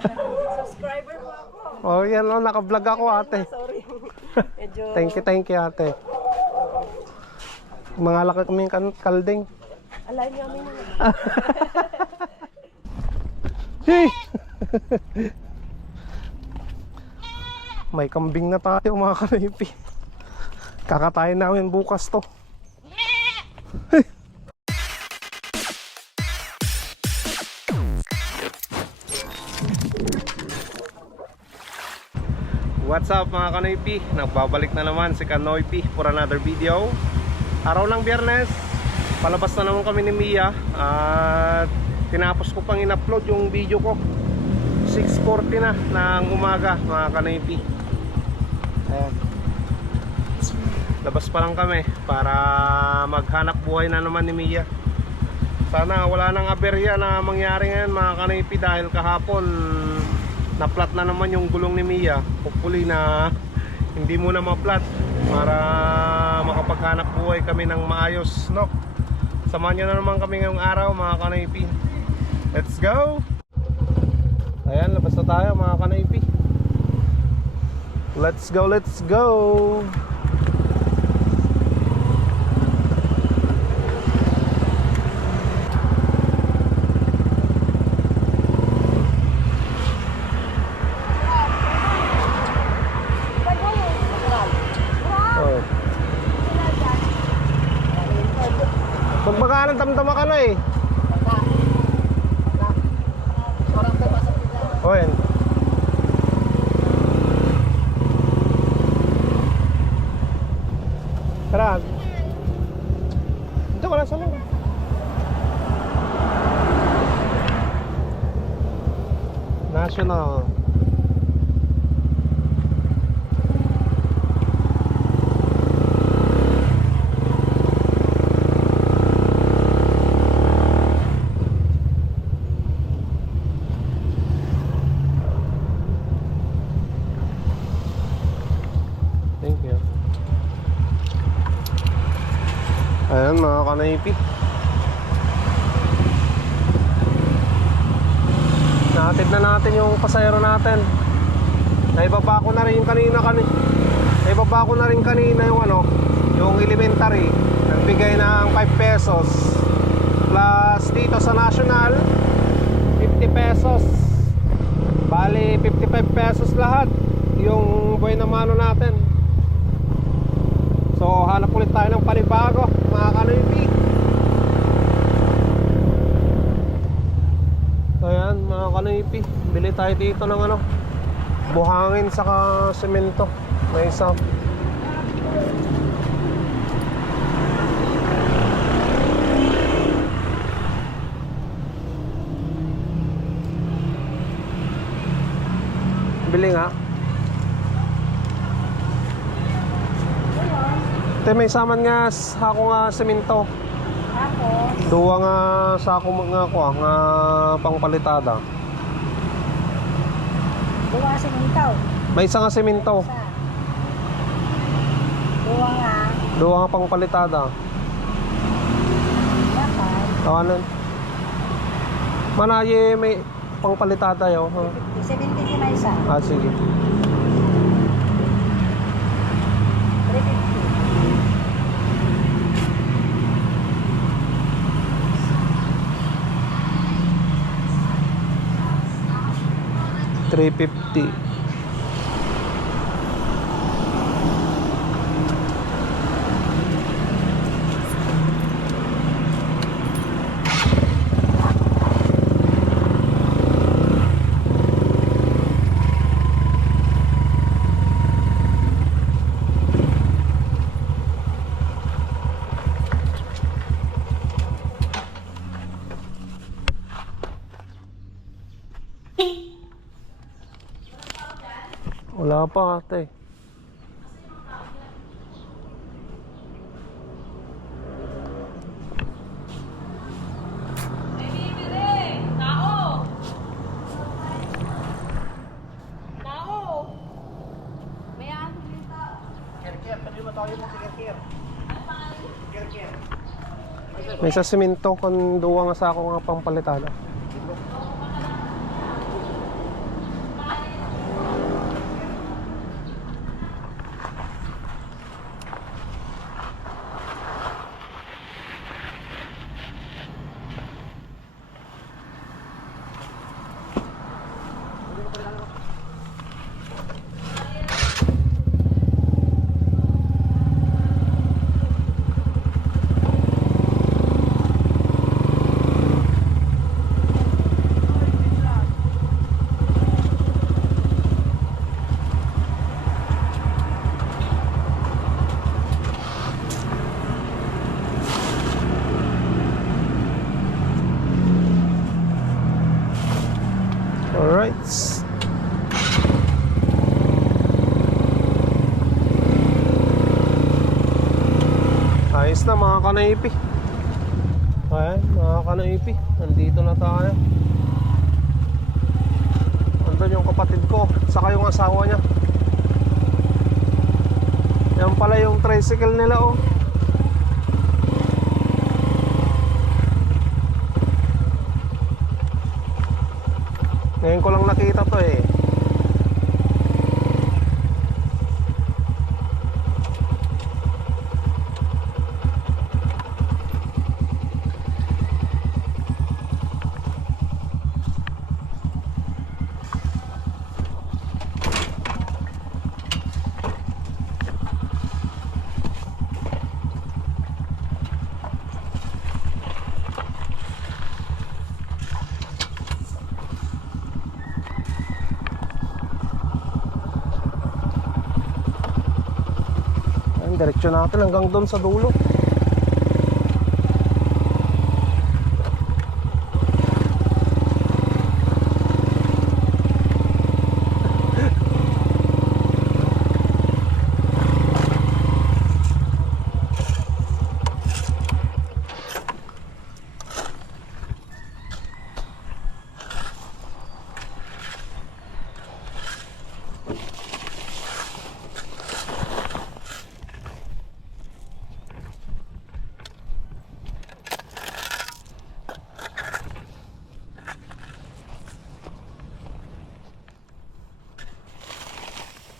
Subscriber po ako. Oh, yan oh, naka-vlog ako ate. Sorry. Medyo... Thank you, thank you ate. Mga laki kaming kan- kalding. Alay niyo kami na. Hey! May kambing na tayo mga kanipi. Kakatayin namin bukas to. Up mga kanoypi? Nagbabalik na naman si Kanoypi for another video. Araw ng biyernes Palabas na naman kami ni Mia At tinapos ko pang in-upload yung video ko. 6.40 na ng umaga mga kanoypi. Ayan. Labas pa lang kami para maghanap buhay na naman ni Mia. Sana wala nang aberya na mangyari ngayon mga kanoypi Dahil kahapon na-flat na naman yung gulong ni Mia. Hopefully na hindi muna ma-flat para makapaghanap buhay kami ng maayos no? Samahan nyo na naman kami ngayong araw mga kanaypi. Let's go! Ayan labas na tayo mga kanaypi. Let's go let's go Magmakanan tamtama ka na eh Oh yan Tara Dito ka lang sa loob National Thank you. Ayan kanaypi. Naatid na natin yung pasayro natin. Naibaba ko na rin yung kanina kanina. Naibaba ko na rin kanina yung ano, yung elementary. Nagbigay ng 5 pesos. Plus dito sa national, 50 pesos. Bali, 55 pesos lahat yung buhay na mano natin. So, hanap ulit tayo ng panibago, mga kanoypi. So, yan, mga kanoypi. Bili tayo dito ng ano, buhangin saka semento. May isa. Bili nga. Te may saman nga ako nga semento. Ako, Duwa nga sa ako nga ko nga pangpalitada. Duwa si Mintaw. May isa nga semento. Sa. Duwa nga. Duwa nga pangpalitada. Dapat. Tawanan. Manaye may pangpalitada yo. Ha? 70 na isa. Ah sige. 350. Three fifty. Shakti Wala pa! Tao! Mayan. May sa semento kung duwa nga sa ako nga pangpalitada. Alright. Ayos na mga kanaipi. Ayan, mga kanaipi. Nandito na tayo. Andun yung kapatid ko, saka yung asawa niya. Yan pala yung tricycle nila oh. Ngayon ko lang nakita to eh. Direksyon natin hanggang doon sa dulo.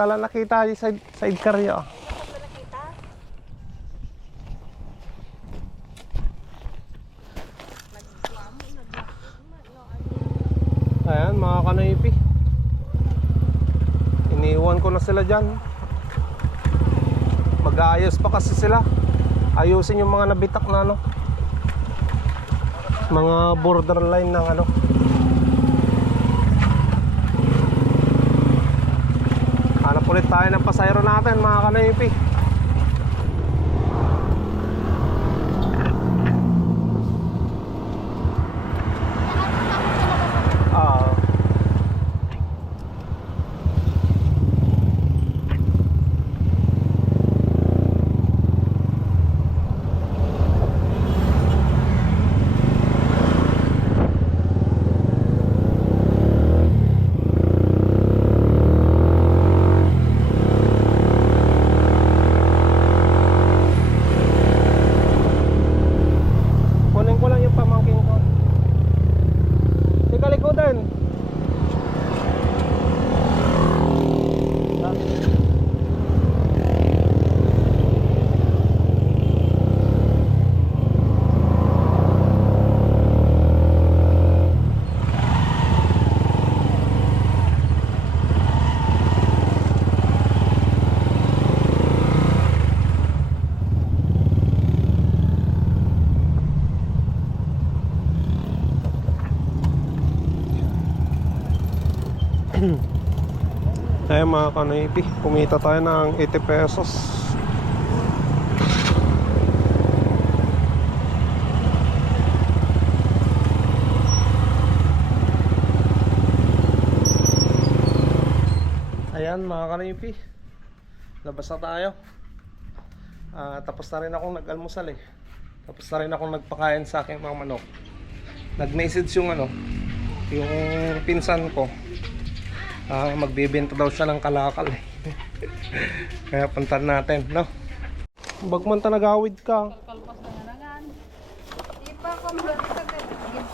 Tala nakita yung side, sidecar niya. ah. Ayan mga kanaypi. Iniwan ko na sila dyan. Mag-aayos pa kasi sila. Ayusin yung mga nabitak na ano. Mga borderline ng ano. Hanap ulit tayo ng pasayro natin mga kanaypi. Ah. Kunin ko lang yung pamangkin ko. Teka likodan. Ah. Kaya mga kanaypi, kumita tayo ng 80 pesos. Ayan mga kanaypi, labas na tayo. Ah, tapos na rin akong nag-almusal eh. Tapos na rin akong nagpakain sa aking mga manok. Nag-message yung ano, yung pinsan ko. Ah, magbebenta daw siya ng kalakal eh. Kaya puntan natin, no? Bagman ta nagawid ka. Kalpas na nga nangan. Di pa magkakag.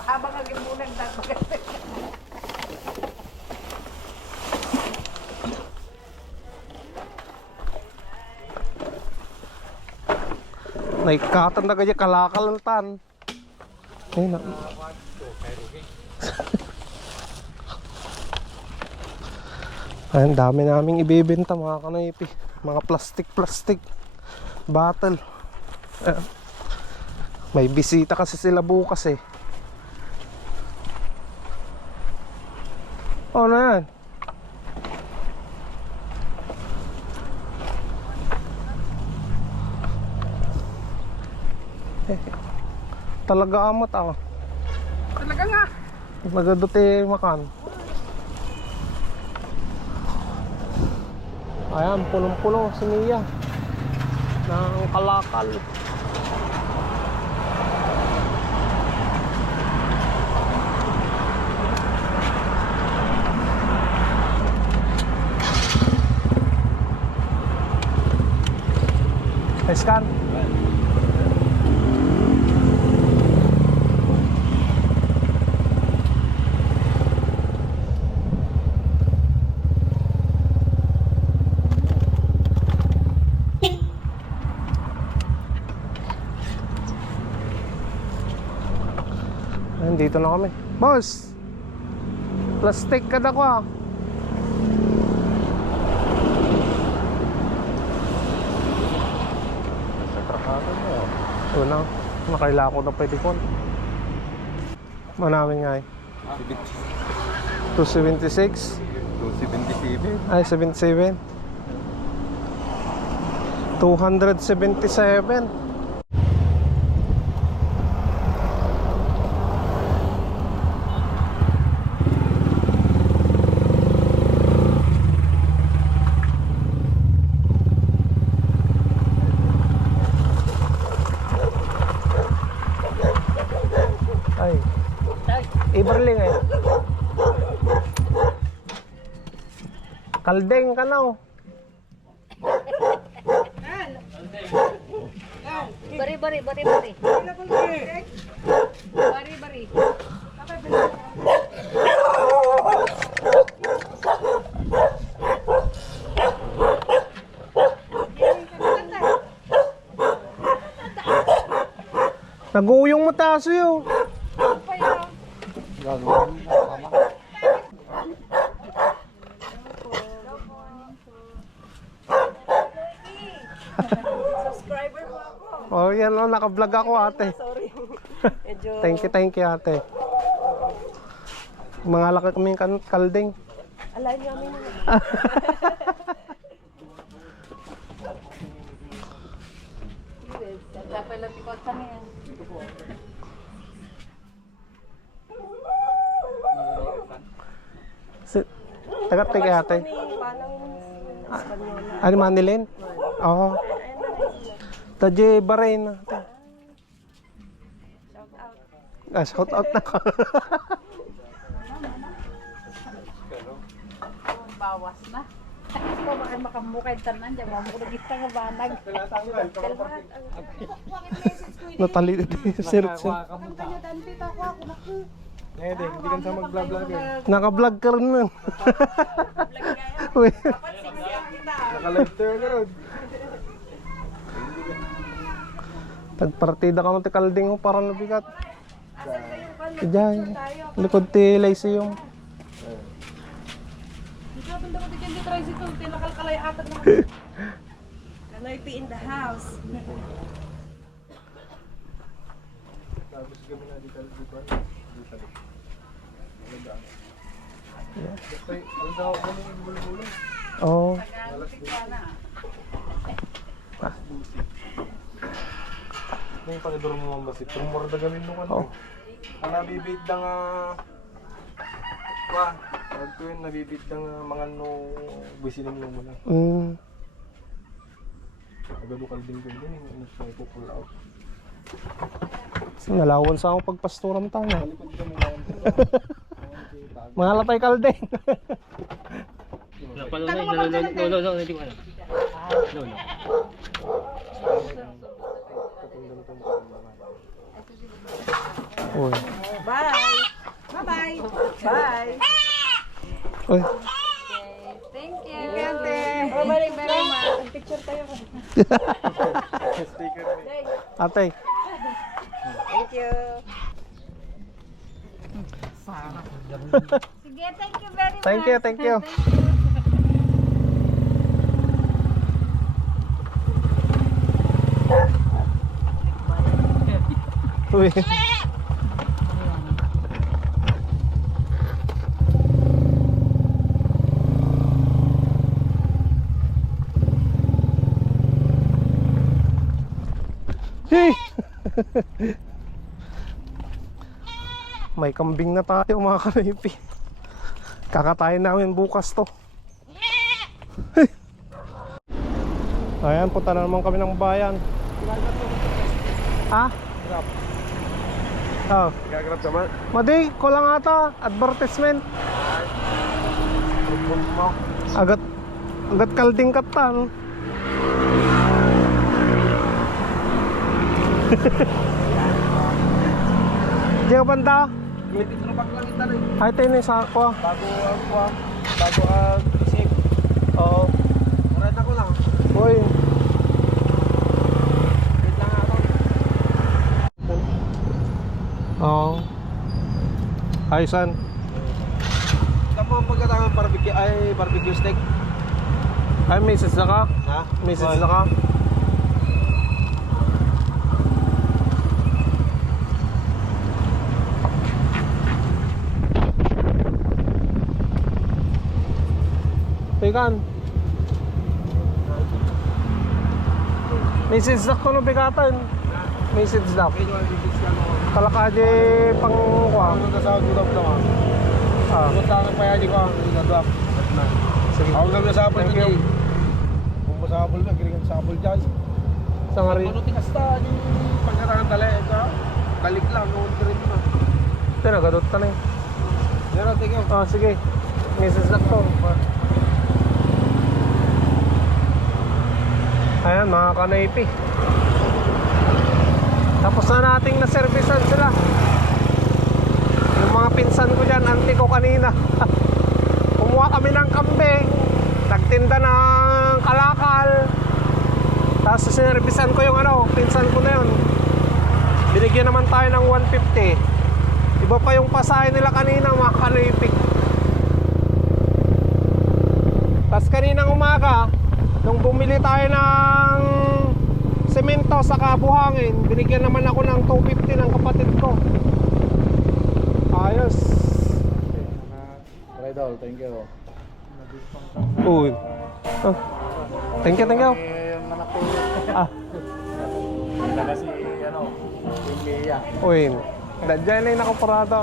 Habang nagibulan na magkakag. Naikatan na kanya kalakal tan. Ay, na. Ayan, dami naming ibibenta mga kanoypi. Mga plastic-plastic. Bottle. Ayan. May bisita kasi sila bukas eh. Ano yan? Eh, Talaga amat ako. Talaga nga. Nagaduti makan. Ayan, punong-puno si Mia. Ng kalakal. Scan. Dito na kami. Boss! Plastic ka na ko ah. Sa trakado mo. Una, nakaila ko na pwede ko. Manaming nga eh. 276. 277. Ay, 77. 277. Ay. Iberling eh. Kaldeng ka na oh. Bari, bari, bari, bari. Bari, bari. Naguyong mo taso yun. Gagawin mo. Tama. Subscriber mo ako. Yan oh, naka-vlog ako ate. Sorry. Medyo... Thank you, thank you ate. Mga laki kaming kan kalding. Alay niyo kami Dapat lang tikot ka niya. Si, tagat kay ate. Ano Manilin? Oo. Tadje Bahrain. Ah, shout out na ko. Bawas na. Ito makay makamukay tanan dyan. Mamulog isa nga banag. Natali sir sir. Hindi ka sa mag-vlog eh. Naka-vlog ka rin nun. Naka-live ka ron. Tagpartida ka mo ti kalding mo para nabigat. Diyan. Likod ti Lyceum. Banda ko dyan di tricycle. Tinakalkalay atag na. Kanoy P in the house. Tapos kami na dito dito. Dito. Basta, ang daw ko ng bulbulo. Oo. Yung pagduro mo mga basit, tumura na gamin nung ano. Oo. Ang nabibit na nga... Wa, tawag ko yun, nabibit na nga mga no... Bisinim mo muna. Mm. Agadukal din ko yun, yung ano siya, pull out. Nalawan sa akong pagpasturam tayo. Likod kami na yun. Mga latay kalding. No, no, no, no, no, no, no, hindi ko alam. No, no. Uy. Bye. Bye-bye. Bye. Uy. Thank you. Kante. Babalik ba lang ma? Picture tayo. Ate. Thank you. Sige, thank you very much. Thank you, thank you. Thank you. Hey! May kambing na tayo mga kanipi. Kakatayin namin bukas to. Ayan, punta na naman kami ng bayan. Ha? Oh. Gagrab naman. Madi, ko lang ata. Advertisement. Agat, agat kalding katan. Diyan ka banda? May titrabak lang ita rin. Ay, tayo na sa ako. Bago ang kuha. Bago ang isip. Oo. Marata ko lang. Uy. Wait lang ako. Oo. Ay, san? Tama ang pagkatama barbecue ay barbecue steak. Ay, message na ka? Ha? Message na ka? Pikan. Message na ko no bigatan. Message na. Ka mo. Kalakaje pang kwa. Ako na sa gudap lang. Ah, Punta ka pa yan ko. Gudap. sige. Ako na sa apple today. Kung sa apple na, giringan sa apple dyan. Sa nga rin. Ano tikasta yung pagkatang tali. Ito, Balik lang, noon ka rin mo. Tira, gadot ka na eh. Pero, tingin. Ah, sige. Message na to. Ayan, mga kanaypi. Tapos na nating na-servicean sila. Yung mga pinsan ko dyan, anti ko kanina. Kumuha kami ng kambing. Nagtinda ng kalakal. Tapos sinervisan ko yung ano, pinsan ko na yun. Binigyan naman tayo ng 150. Iba pa yung pasahe nila kanina, mga kanaypi. Tapos kaninang umaga, nung bumili tayo ng semento sa kabuhangin, binigyan naman ako ng 250 ng kapatid ko. Ayos. Idol, thank you. Uy. Oh. Thank you, thank you. Ah, Talaga si, ano, yung Mia. uy. Dadyan na yung nakaparado.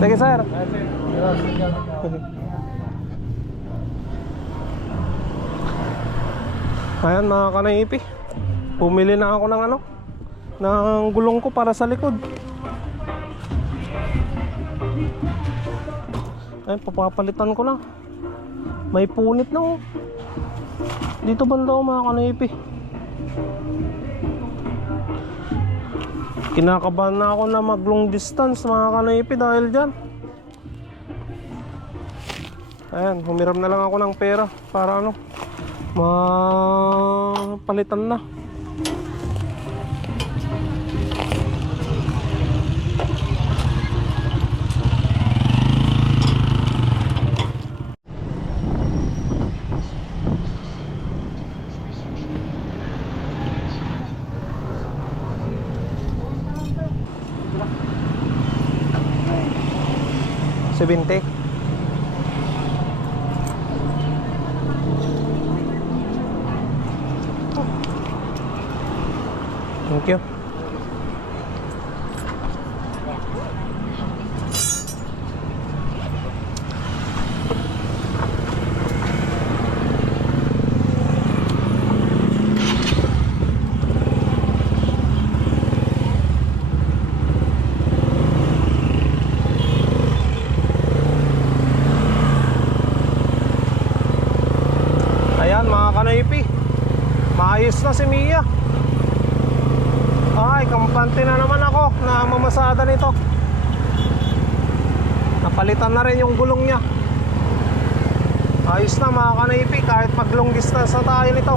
Sige, sir. Ayan mga kanaipi. Pumili na ako ng ano, ng gulong ko para sa likod. Ay, papapalitan ko na. May punit na oh. Dito banda oh, mga kanaipi. Kinakabahan na ako na mag long distance mga kanaipi dahil dyan. Ayan, humiram na lang ako ng pera para ano, mapalitan na. Sebinte. Thank you. Ayan mga kanaypi Maayos na si Mia Ay, kampante na naman ako na mamasada nito. Napalitan na rin yung gulong niya. Ayos na mga kanaypi kahit mag long distance na tayo nito.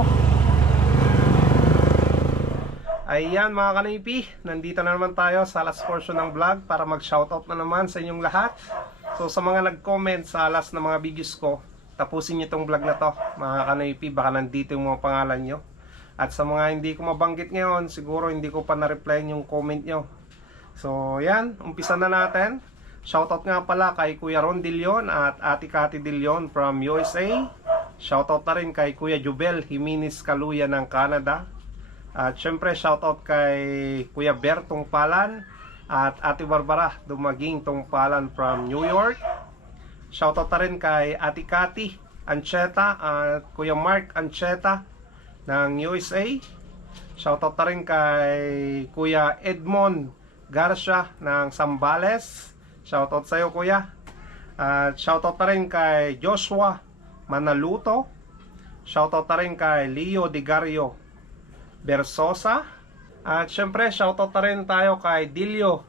Ayan mga kanaypi, nandito na naman tayo sa last portion ng vlog para mag shoutout na naman sa inyong lahat. So sa mga nag-comment sa last na mga videos ko tapusin nyo itong vlog na to mga kanaypi baka nandito yung mga pangalan nyo At sa mga hindi ko mabanggit ngayon, siguro hindi ko pa na-reply yung comment nyo. So, yan. Umpisa na natin. Shoutout nga pala kay Kuya Ron Dillon at Ate Cathy Dillon from USA. Shoutout na rin kay Kuya Jubel Jimenez Kaluya ng Canada. At syempre shoutout kay Kuya Bertong Palan at Ate Barbara Dumaging Tungpalan from New York. Shoutout na rin kay Ate Cathy Ancheta at Kuya Mark Ancheta ng USA. Shoutout na rin kay Kuya Edmond Garcia ng Sambales. Shoutout sa iyo kuya. At shoutout na rin kay Joshua Manaluto. Shoutout na rin kay Leo Digario Bersosa. At syempre shoutout na rin tayo kay Dilio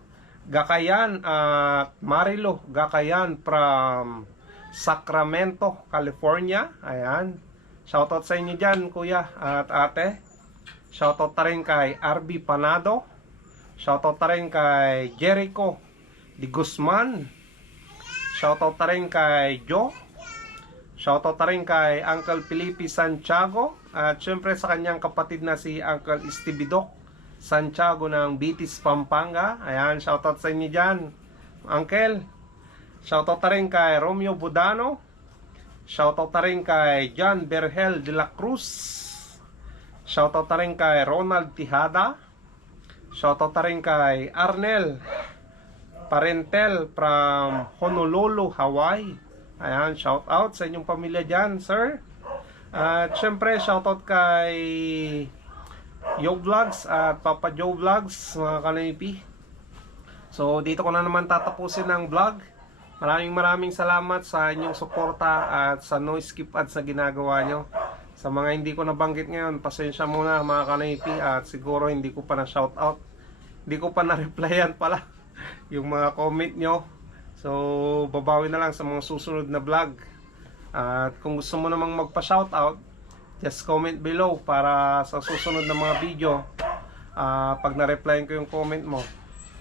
Gakayan at Marilo Gakayan from Sacramento, California. Ayan. Shoutout sa inyo dyan, kuya at ate. Shoutout na rin kay RB Panado. Shoutout na rin kay Jericho Di Guzman. Shoutout na rin kay Joe. Shoutout na rin kay Uncle Felipe Santiago. At syempre sa kanyang kapatid na si Uncle Estibidok Santiago ng Bitis, Pampanga. Ayan, shoutout sa inyo dyan. Uncle. Shoutout na rin kay Romeo Budano. Shoutout na rin kay John Berhel de la Cruz. Shoutout na rin kay Ronald Tijada. Shoutout na rin kay Arnel Parentel from Honolulu, Hawaii. Ayan, shout out sa inyong pamilya dyan, sir. At syempre, shout out kay Yo Vlogs at Papa Joe Vlogs, mga kanipi. So, dito ko na naman tatapusin ang vlog. Maraming maraming salamat sa inyong suporta at sa noise skip ads na ginagawa nyo. Sa mga hindi ko nabanggit ngayon, pasensya muna mga kanipi at siguro hindi ko pa na shout out. Hindi ko pa na-replyan pala yung mga comment nyo. So, babawi na lang sa mga susunod na vlog. At kung gusto mo namang magpa-shoutout, just comment below para sa susunod na mga video, ah, pag na-replyan ko yung comment mo,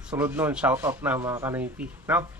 sunod nun, shoutout na mga kanipi. No?